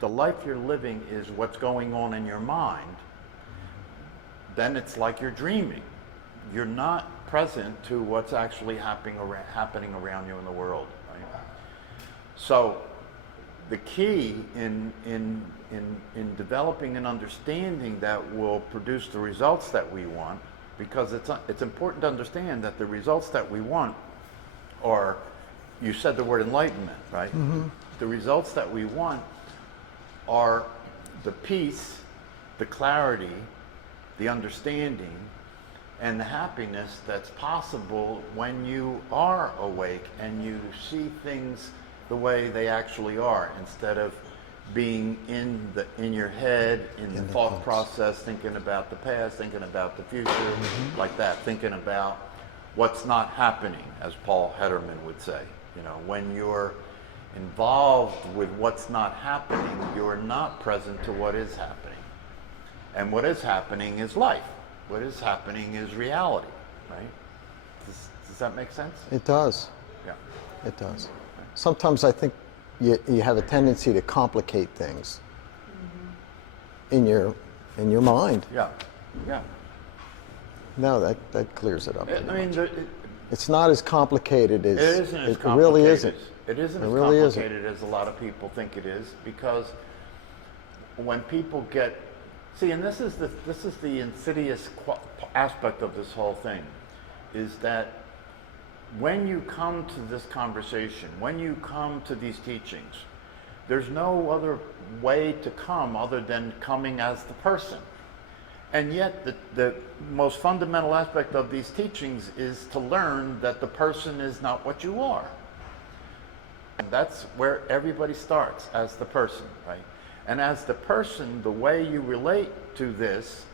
the life you're living is what's going on in your mind, then it's like you're dreaming. You're not present to what's actually happening around you in the world. Right? So the key in developing an understanding that will produce the results that we want, because it's important to understand that the results that we want are, you said the word enlightenment, right? Mm-hmm. The results that we want are the peace, the clarity, the understanding, and the happiness that's possible when you are awake and you see things the way they actually are, instead of being in your head, in the thought process, thinking about the past, thinking about the future, mm-hmm. like that, thinking about what's not happening, as Paul Hederman would say. You know, when you're involved with what's not happening, you're not present to what is happening. And what is happening is life. What is happening is reality, right? Does that make sense? It does. Yeah. It does. Sometimes I think you have a tendency to complicate things in your mind. Yeah. Yeah. No, that clears it up. I mean, it's not as complicated as it isn't as it really isn't. It isn't as really complicated as a lot of people think it is, because when people get and this is the insidious aspect of this whole thing, is that when you come to this conversation, when you come to these teachings, there's no other way to come other than coming as the person. And yet the most fundamental aspect of these teachings is to learn that the person is not what you are. And that's where everybody starts, as the person, right? And as the person, the way you relate to this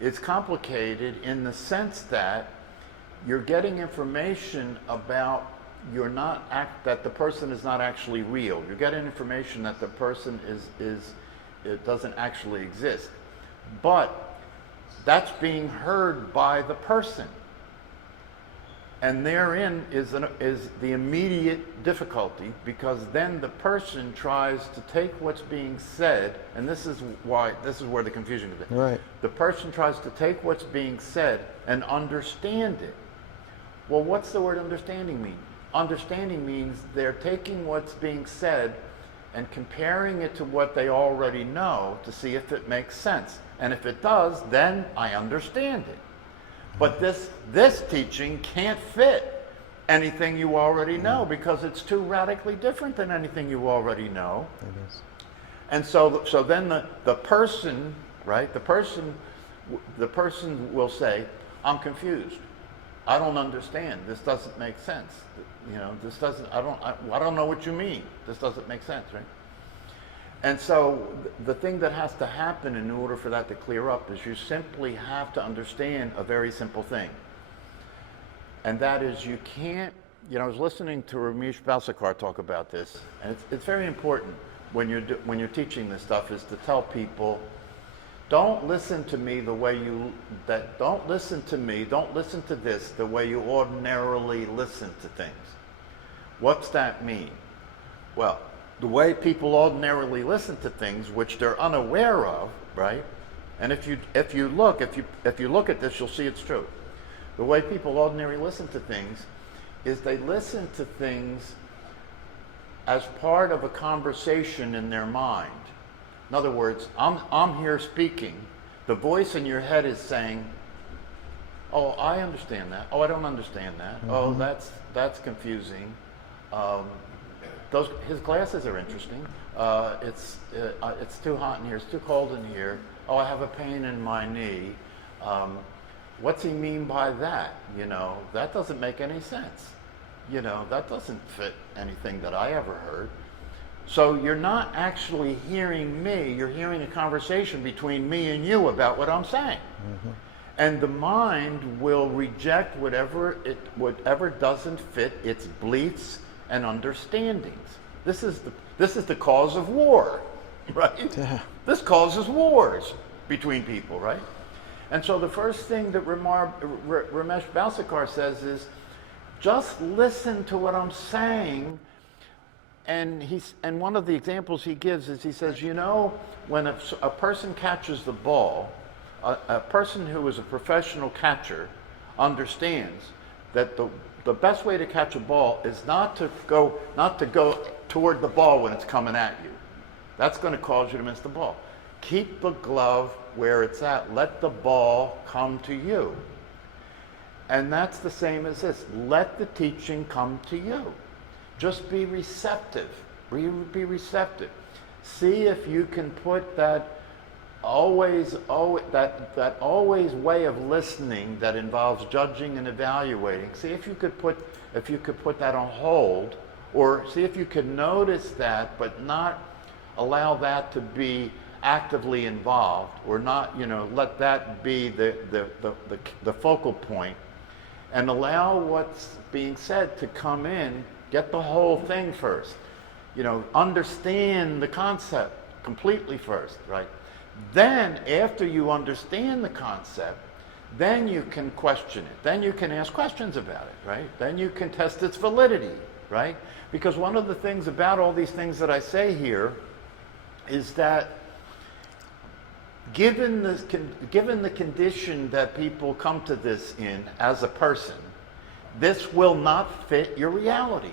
is complicated in the sense that you're getting information about that the person is not actually real. You're getting information that the person it doesn't actually exist. But that's being heard by the person. And therein is the immediate difficulty, because then the person tries to take what's being said, and this is where the confusion is. Right. The person tries to take what's being said and understand it. Well, what's the word understanding mean? Understanding means they're taking what's being said and comparing it to what they already know to see if it makes sense. And if it does, then I understand it. But this teaching can't fit anything you already know, because it's too radically different than anything you already know. It is. And so then the person, right? The person will say, "I'm confused. I don't understand. This doesn't make sense. You know, this doesn't. I don't know what you mean. This doesn't make sense, right?" And so the thing that has to happen in order for that to clear up is you simply have to understand a very simple thing. And that is, you can't, I was listening to Ramesh Balsekar talk about this, and it's very important when you're teaching this stuff, is to tell people, don't listen to me don't listen to this the way you ordinarily listen to things. What's that mean? Well, the way people ordinarily listen to things, which they're unaware of, right? And if you look at this, you'll see it's true. The way people ordinarily listen to things is they listen to things as part of a conversation in their mind. In other words, I'm here speaking. The voice in your head is saying, "Oh, I understand that. Oh, I don't understand that. Mm-hmm. Oh, that's confusing. His glasses are interesting. It's too hot in here. It's too cold in here. Oh, I have a pain in my knee. What's he mean by that? That doesn't make any sense. That doesn't fit anything that I ever heard." So you're not actually hearing me. You're hearing a conversation between me and you about what I'm saying. Mm-hmm. And the mind will reject whatever doesn't fit its beliefs and understandings. This is the cause of war, right? Yeah. This causes wars between people, right? And so the first thing that Ramesh Balsekar says is, just listen to what I'm saying and one of the examples he gives is he says, you know, when a person catches the ball, a person who is a professional catcher understands that the best way to catch a ball is not to go toward the ball when it's coming at you. That's going to cause you to miss the ball. Keep the glove where it's at. Let the ball come to you. And that's the same as this. Let the teaching come to you. Just be receptive. Be receptive. See if you can put that always way of listening that involves judging and evaluating. See if you could put that on hold, or see if you could notice that, but not allow that to be actively involved, or not, let that be the focal point, and allow what's being said to come in. Get the whole thing first. Understand the concept completely first, right? Then, after you understand the concept, then you can question it. Then you can ask questions about it, right? Then you can test its validity, right? Because one of the things about all these things that I say here is that given the condition that people come to this in as a person, this will not fit your reality,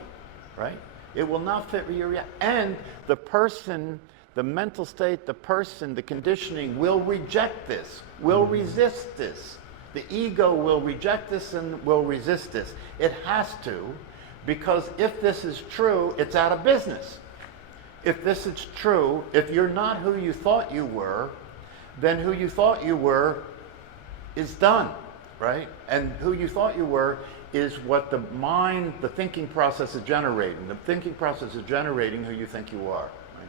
right? It will not fit your reality. And the person, the mental state, the conditioning will reject this, will resist this. The ego will reject this and will resist this. It has to, because if this is true, it's out of business. If this is true, if you're not who you thought you were, then who you thought you were is done, right? And who you thought you were is what the mind, the thinking process is generating. The thinking process is generating who you think you are. Right?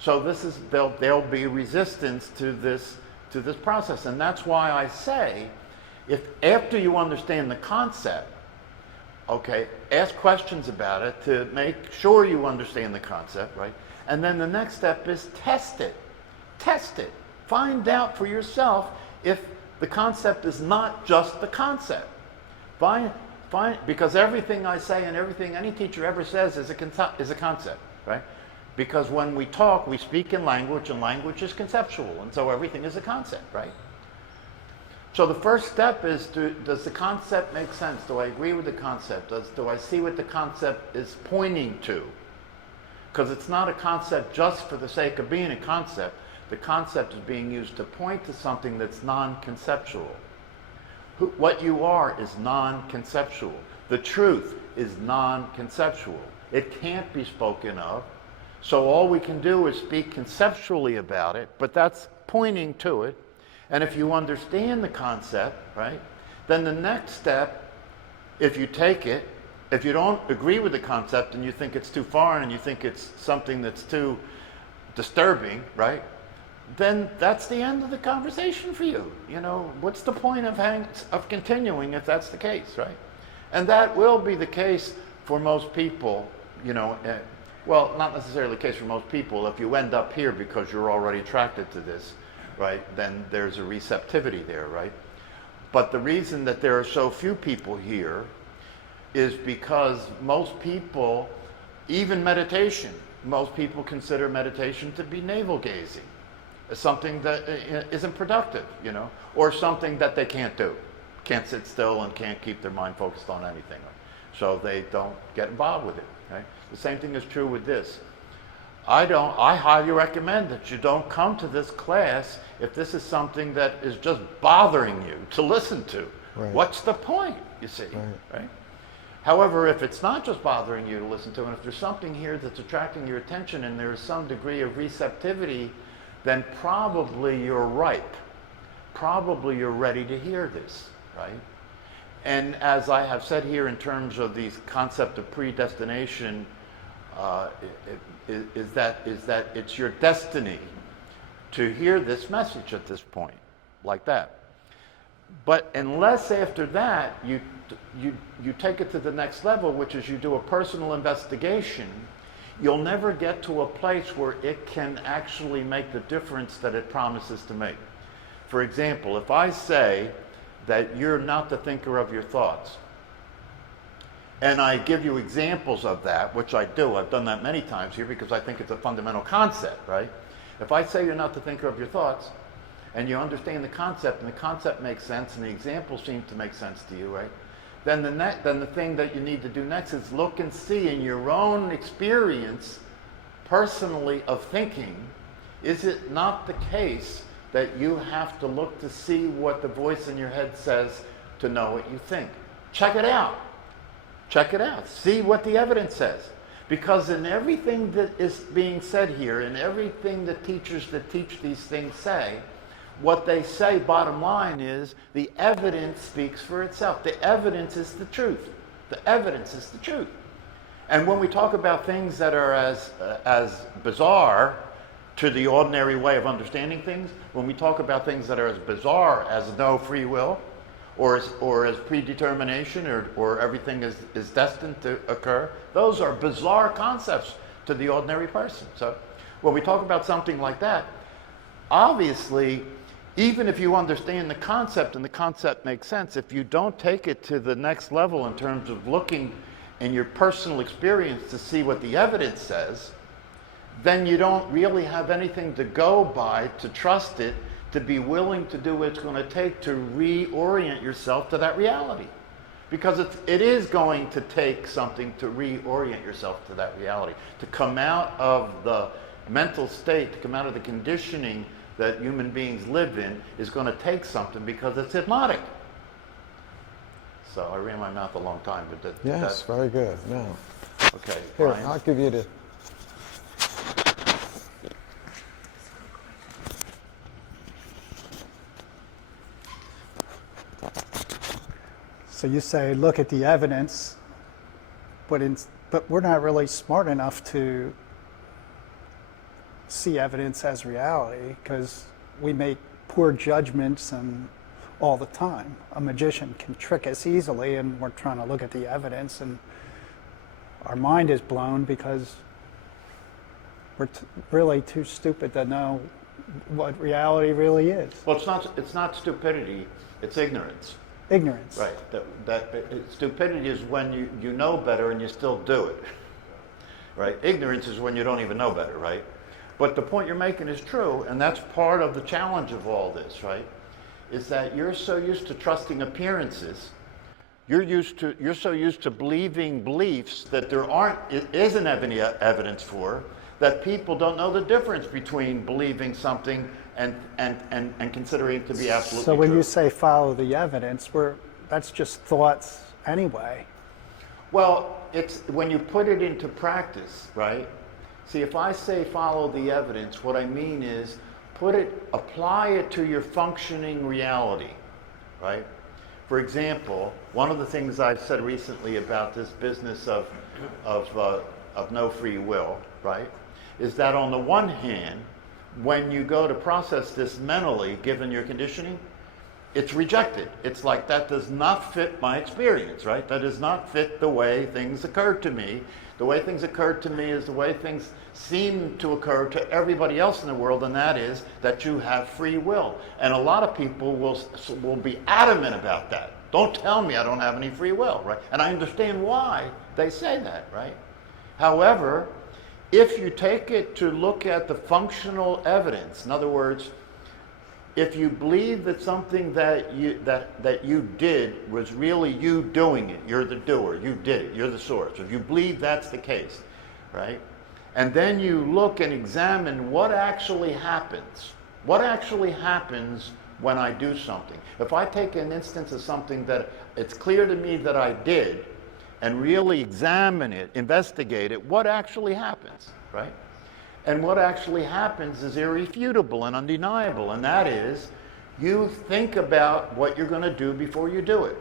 So there'll be resistance to this process, and that's why I say, if after you understand the concept, okay, ask questions about it to make sure you understand the concept, right? And then the next step is test it. Test it. Find out for yourself if the concept is not just the concept. Because everything I say and everything any teacher ever says is a concept, right? Because when we talk, we speak in language, and language is conceptual, and so everything is a concept, right? So the first step is, does the concept make sense? Do I agree with the concept? Do I see what the concept is pointing to? Because it's not a concept just for the sake of being a concept. The concept is being used to point to something that's non-conceptual. What you are is non-conceptual. The truth is non-conceptual. It can't be spoken of. So all we can do is speak conceptually about it, but that's pointing to it. And if you understand the concept, right, then the next step, if you take it, if you don't agree with the concept and you think it's too foreign and you think it's something that's too disturbing, right, then that's the end of the conversation for you. What's the point of continuing if that's the case, right? And that will be the case for most people, well, not necessarily the case for most people. If you end up here because you're already attracted to this, right, then there's a receptivity there, right? But the reason that there are so few people here is because most people, even meditation, most people consider meditation to be navel-gazing. Something that isn't productive, or something that they can't do. Can't sit still and can't keep their mind focused on anything. So they don't get involved with it, right? The same thing is true with this. I highly recommend that you don't come to this class if this is something that is just bothering you to listen to. Right. What's the point, you see, right? However, if it's not just bothering you to listen to, and if there's something here that's attracting your attention and there is some degree of receptivity, then probably you're ripe. Probably you're ready to hear this, right? And as I have said here in terms of the concept of predestination, is that it's your destiny to hear this message at this point, like that. But unless after that you take it to the next level, which is you do a personal investigation, you'll never get to a place where it can actually make the difference that it promises to make. For example, if I say that you're not the thinker of your thoughts, and I give you examples of that, which I do. I've done that many times here because I think it's a fundamental concept, right? If I say you're not the thinker of your thoughts, and you understand the concept, and the concept makes sense, and the example seems to make sense to you, right? Then the thing that you need to do next is look and see in your own experience, personally, of thinking, is it not the case that you have to look to see what the voice in your head says to know what you think? Check it out. Check it out. See what the evidence says. Because in everything that is being said here, in everything the teachers that teach these things say, what they say, bottom line, is the evidence speaks for itself. The evidence is the truth. The evidence is the truth. And when we talk about things that are as bizarre to the ordinary way of understanding things, when we talk about things that are as bizarre as no free will, or as predetermination, or everything is destined to occur, those are bizarre concepts to the ordinary person. So when we talk about something like that, obviously, even if you understand the concept and the concept makes sense, if you don't take it to the next level in terms of looking in your personal experience to see what the evidence says, then you don't really have anything to go by to trust it, to be willing to do what it's going to take to reorient yourself to that reality. Because it is going to take something to reorient yourself to that reality, to come out of the mental state, to come out of the conditioning that human beings live in, is going to take something because it's hypnotic. So I ran my mouth a long time, but yes, very good. No. Okay, Here, Brian. I'll give you the. So you say, look at the evidence, but we're not really smart enough to see evidence as reality because we make poor judgments and all the time. A magician can trick us easily, and we're trying to look at the evidence, and our mind is blown because we're really too stupid to know what reality really is. Well, it's not stupidity, it's ignorance. Ignorance. Right. Stupidity is when you know better and you still do it. Right. Ignorance is when you don't even know better. Right. But the point you're making is true, and that's part of the challenge of all this. Right. Is that you're so used to trusting appearances, you're so used to believing beliefs that isn't any evidence for, that people don't know the difference between believing something and considering it to be absolutely true. So when you say follow the evidence, that's just thoughts anyway. Well, it's when you put it into practice, right? See, if I say follow the evidence, what I mean is apply it to your functioning reality, right? For example, one of the things I've said recently about this business of no free will, right, is that on the one hand, when you go to process this mentally, given your conditioning, it's rejected. It's like, that does not fit my experience, right? That does not fit the way things occur to me. The way things occur to me is the way things seem to occur to everybody else in the world, and that is that you have free will. And a lot of people will be adamant about that. Don't tell me I don't have any free will, right? And I understand why they say that, right? However, if you take it to look at the functional evidence, in other words, if you believe that something that you did was really you doing it, you're the doer, you did it, you're the source. If you believe that's the case, right? And then you look and examine what actually happens. What actually happens when I do something? If I take an instance of something that it's clear to me that I did, and really examine it, investigate it, what actually happens, right? And what actually happens is irrefutable and undeniable, and that is, you think about what you're going to do before you do it,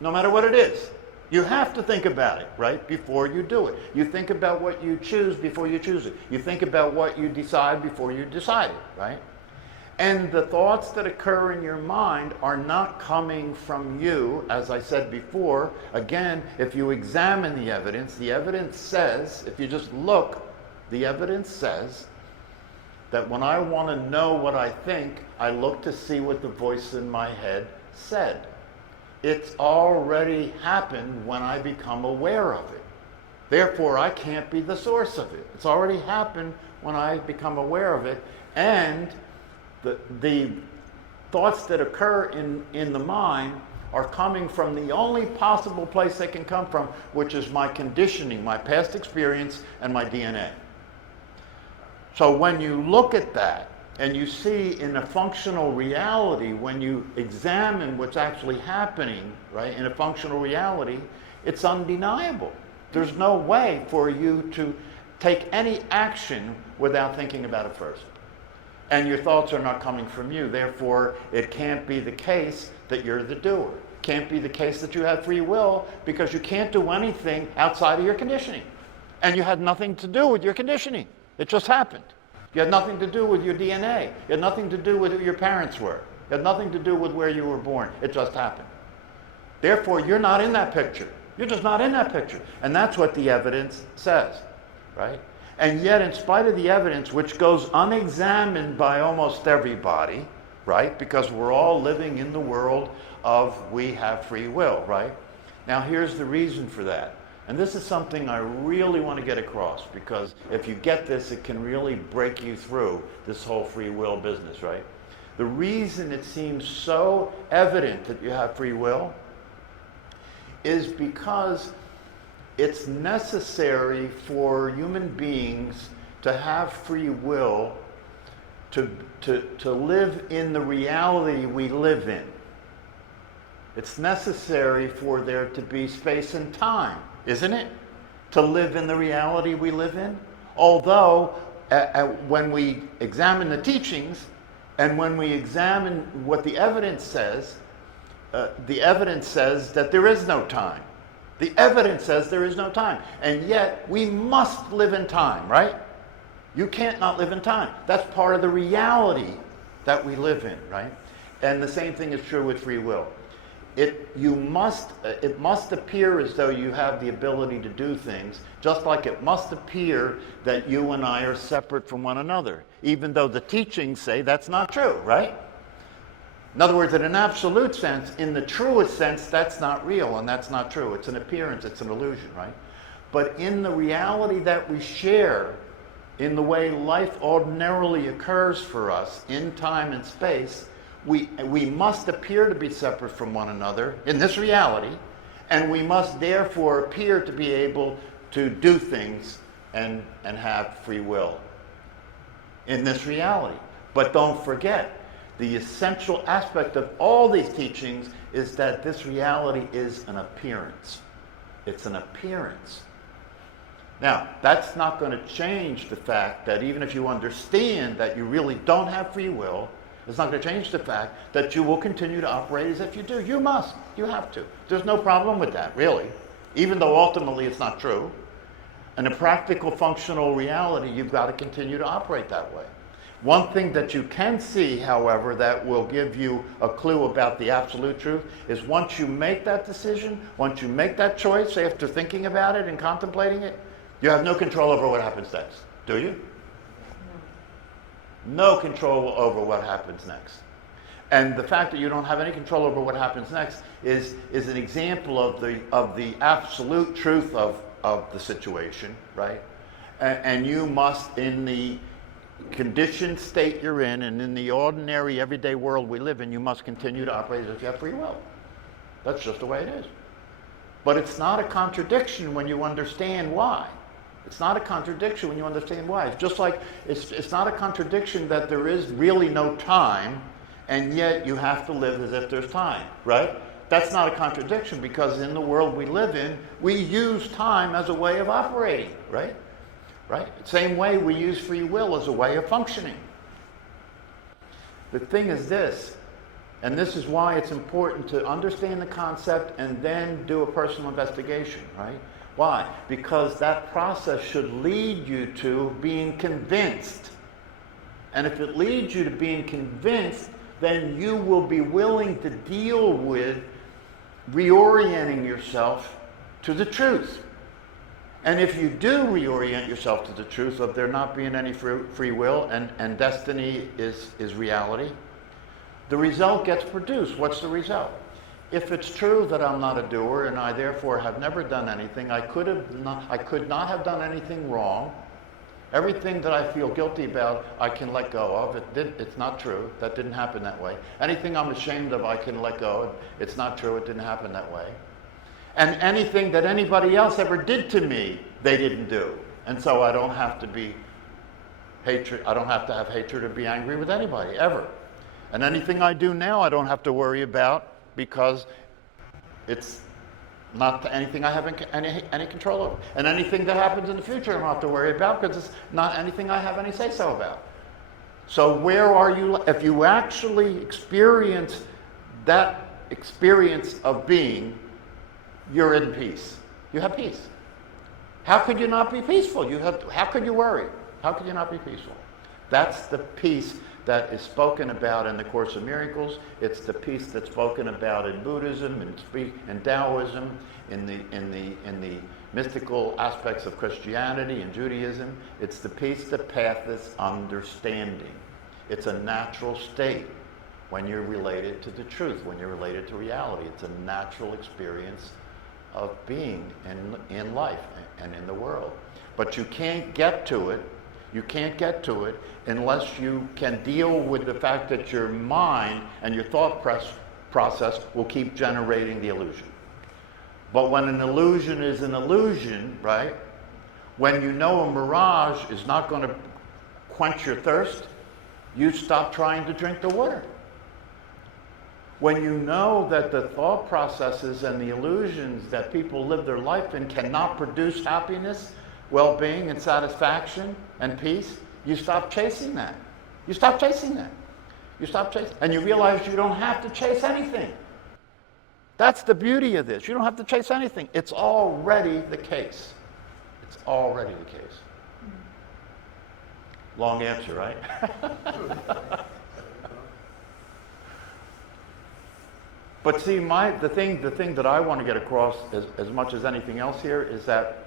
no matter what it is. You have to think about it, right, before you do it. You think about what you choose before you choose it. You think about what you decide before you decide it, right? And the thoughts that occur in your mind are not coming from you, as I said before. Again, if you examine the evidence says, if you just look, the evidence says that when I want to know what I think, I look to see what the voice in my head said. it's already happened when I become aware of it. Therefore, I can't be the source of it. It's already happened when I become aware of it. And the thoughts that occur in the mind are coming from the only possible place they can come from, which is my conditioning, my past experience, and my DNA. So when you look at that, and you see in a functional reality, when you examine what's actually happening, right, in a functional reality, it's undeniable. There's no way for you to take any action without thinking about it first. And your thoughts are not coming from you. Therefore, it can't be the case that you're the doer. It can't be the case that you have free will, because you can't do anything outside of your conditioning. And you had nothing to do with your conditioning. It just happened. You had nothing to do with your DNA. You had nothing to do with who your parents were. You had nothing to do with where you were born. It just happened. Therefore, you're not in that picture. You're just not in that picture. And that's what the evidence says, right? And yet, in spite of the evidence, which goes unexamined by almost everybody, right? Because we're all living in the world of we have free will, right? Now, here's the reason for that. And this is something I really want to get across, because if you get this, it can really break you through this whole free will business, right? The reason it seems so evident that you have free will is because it's necessary for human beings to have free will to live in the reality we live in. It's necessary for there to be space and time, isn't it? To live in the reality we live in. Although, when we examine the teachings and when we examine what the evidence says that there is no time. The evidence says there is no time. And yet, we must live in time, right? You can't not live in time. That's part of the reality that we live in, right? And the same thing is true with free will. It must appear as though you have the ability to do things, just like it must appear that you and I are separate from one another, even though the teachings say that's not true, right? In other words, in an absolute sense, in the truest sense, that's not real and that's not true. It's an appearance, it's an illusion, right? But in the reality that we share, in the way life ordinarily occurs for us, in time and space, we must appear to be separate from one another in this reality, and we must therefore appear to be able to do things and have free will in this reality. But don't forget, the essential aspect of all these teachings is that this reality is an appearance. It's an appearance. Now, that's not going to change the fact that even if you understand that you really don't have free will, it's not going to change the fact that you will continue to operate as if you do. You must. You have to. There's no problem with that, really. Even though ultimately it's not true. In a practical, functional reality, you've got to continue to operate that way. One thing that you can see, however, that will give you a clue about the absolute truth is once you make that decision, once you make that choice after thinking about it and contemplating it, you have no control over what happens next. Do you? No control over what happens next. And the fact that you don't have any control over what happens next is an example of the absolute truth of the situation, right? And you must, in the conditioned state you're in and in the ordinary everyday world we live in, you must continue to operate as if you have free will. That's just the way it is. But it's not a contradiction when you understand why. It's not a contradiction when you understand why. It's just like it's not a contradiction that there is really no time, and yet you have to live as if there's time, right? That's not a contradiction, because in the world we live in, we use time as a way of operating, right? Right? Same way we use free will as a way of functioning. The thing is this, and this is why it's important to understand the concept and then do a personal investigation, right? Why? Because that process should lead you to being convinced. And if it leads you to being convinced, then you will be willing to deal with reorienting yourself to the truth. And if you do reorient yourself to the truth of there not being any free will and destiny is reality, the result gets produced. What's the result? if it's true that I'm not a doer and I therefore have never done anything, I could not have done anything wrong. Everything that I feel guilty about, I can let go of. It's not true. That didn't happen that way. Anything I'm ashamed of, I can let go of. It's not true. It didn't happen that way. And anything that anybody else ever did to me, they didn't do. And so I don't have to be hatred. I don't have to have hatred or be angry with anybody, ever. And anything I do now, I don't have to worry about because it's not anything I have any control over. And anything that happens in the future, I don't have to worry about because it's not anything I have any say-so about. So where are you? If you actually experience that experience of being, you're in peace. You have peace. How could you not be peaceful? How could you worry? How could you not be peaceful? That's the peace that is spoken about in the Course of Miracles. It's the peace that's spoken about in Buddhism and Taoism, in the mystical aspects of Christianity and Judaism. It's the peace that patheth understanding. It's a natural state when you're related to the truth, when you're related to reality. It's a natural experience of being in life and in the world. But you can't get to it. You can't get to it unless you can deal with the fact that your mind and your thought process will keep generating the illusion. But when an illusion is an illusion, right? When you know a mirage is not going to quench your thirst, you stop trying to drink the water. When you know that the thought processes and the illusions that people live their life in cannot produce happiness, well-being and satisfaction and peace, you stop chasing that. You stop chasing that. You stop chasing. And you realize you don't have to chase anything. That's the beauty of this. You don't have to chase anything. It's already the case. It's already the case. Long answer, right? But see, the thing that I want to get across as much as anything else here is that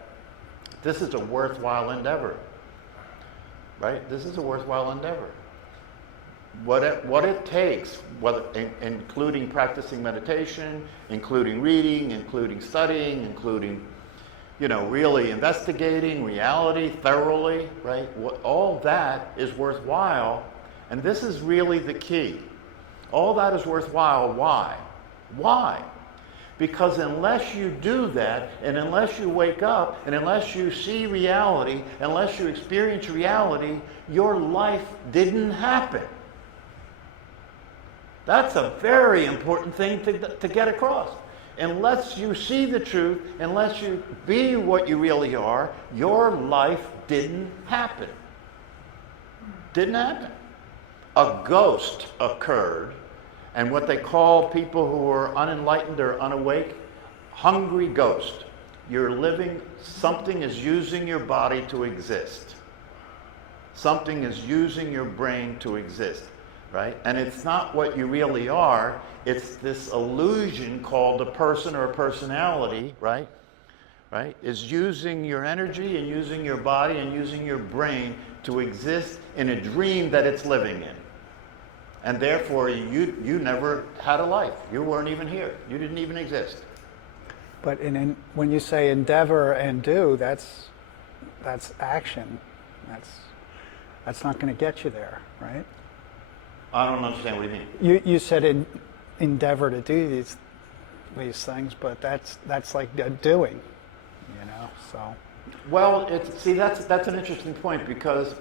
this is a worthwhile endeavor, right? This is a worthwhile endeavor. What it takes, including practicing meditation, including reading, including studying, including, really investigating reality thoroughly, right? All that is worthwhile, and this is really the key. All that is worthwhile. Why? Why? Because unless you do that, and unless you wake up, and unless you see reality, unless you experience reality, your life didn't happen. That's a very important thing to get across. Unless you see the truth, unless you be what you really are, your life didn't happen. Didn't happen. A ghost occurred. And what they call people who are unenlightened or unawake, hungry ghost. You're living, something is using your body to exist. Something is using your brain to exist, right? And it's not what you really are. It's this illusion called a person or a personality, right? Right? Is using your energy and using your body and using your brain to exist in a dream that it's living in. And therefore, you never had a life. You weren't even here. You didn't even exist. But when you say endeavor and do, that's action. That's not going to get you there, right? I don't understand what you mean. You said endeavor to do these things, but that's like doing, So. Well, that's an interesting point because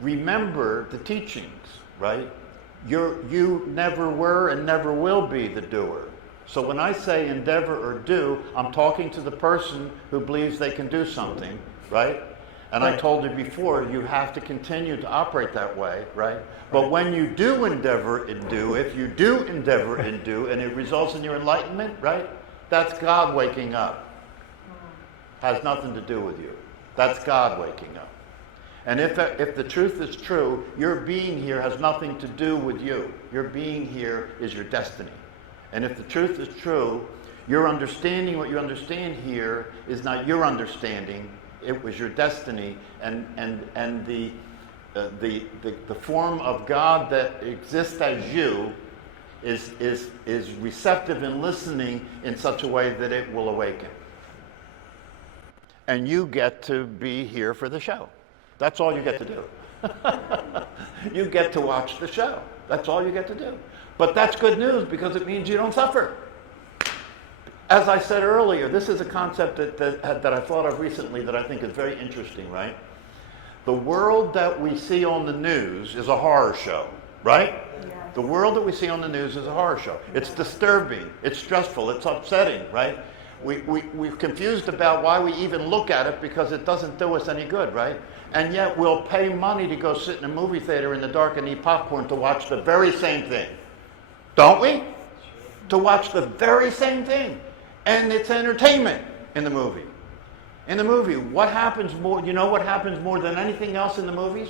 remember the teachings, right? You never were and never will be the doer. So when I say endeavor or do, I'm talking to the person who believes they can do something, right? And I told you before, you have to continue to operate that way, right? But when you do endeavor and do, if you do endeavor and do, and it results in your enlightenment, right? That's God waking up. Has nothing to do with you. That's God waking up. And if the truth is true, your being here has nothing to do with you. Your being here is your destiny. And if the truth is true, your understanding, what you understand here, is not your understanding. It was your destiny, and the form of God that exists as you is receptive and listening in such a way that it will awaken. And you get to be here for the show. That's all you get to do. You get to watch the show. That's all you get to do. But that's good news because it means you don't suffer. As I said earlier, this is a concept that I thought of recently that I think is very interesting, right? The world that we see on the news is a horror show, right? Yeah. The world that we see on the news is a horror show. It's disturbing, it's stressful, it's upsetting, right? We're confused about why we even look at it because it doesn't do us any good, right? And yet we'll pay money to go sit in a movie theater in the dark and eat popcorn to watch the very same thing. Don't we? To watch the very same thing. And it's entertainment in the movie. In the movie, what happens more, you know what happens more than anything else in the movies?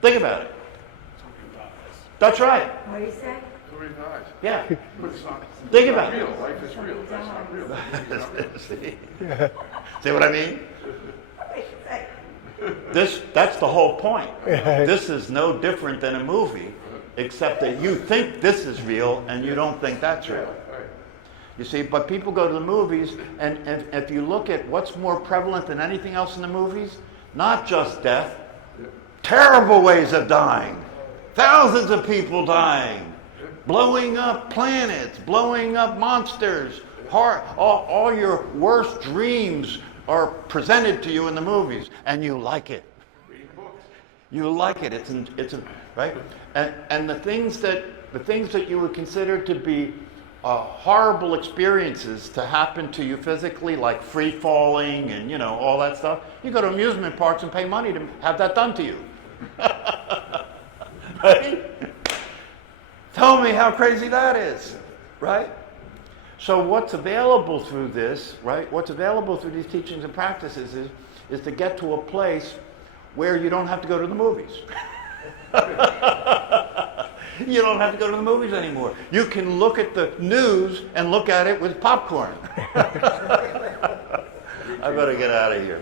Think about it. That's right. What do you say? Somebody dies. Yeah. But it's not, Think about it. real. Life is real. That's not real. See what I mean? That's the whole point. This is no different than a movie, except that you think this is real and you don't think that's real. You see, but people go to the movies, and if you look at what's more prevalent than anything else in the movies, not just death, terrible ways of dying, thousands of people dying, blowing up planets, blowing up monsters, all your worst dreams are presented to you in the movies, and you like it. You like it. It's right, and the things that you would consider to be horrible experiences to happen to you physically, like free falling and all that stuff. You go to amusement parks and pay money to have that done to you. Right? Tell me how crazy that is, right? So what's available through this, right? What's available through these teachings and practices is to get to a place where you don't have to go to the movies. You don't have to go to the movies anymore. You can look at the news and look at it with popcorn. I better get out of here.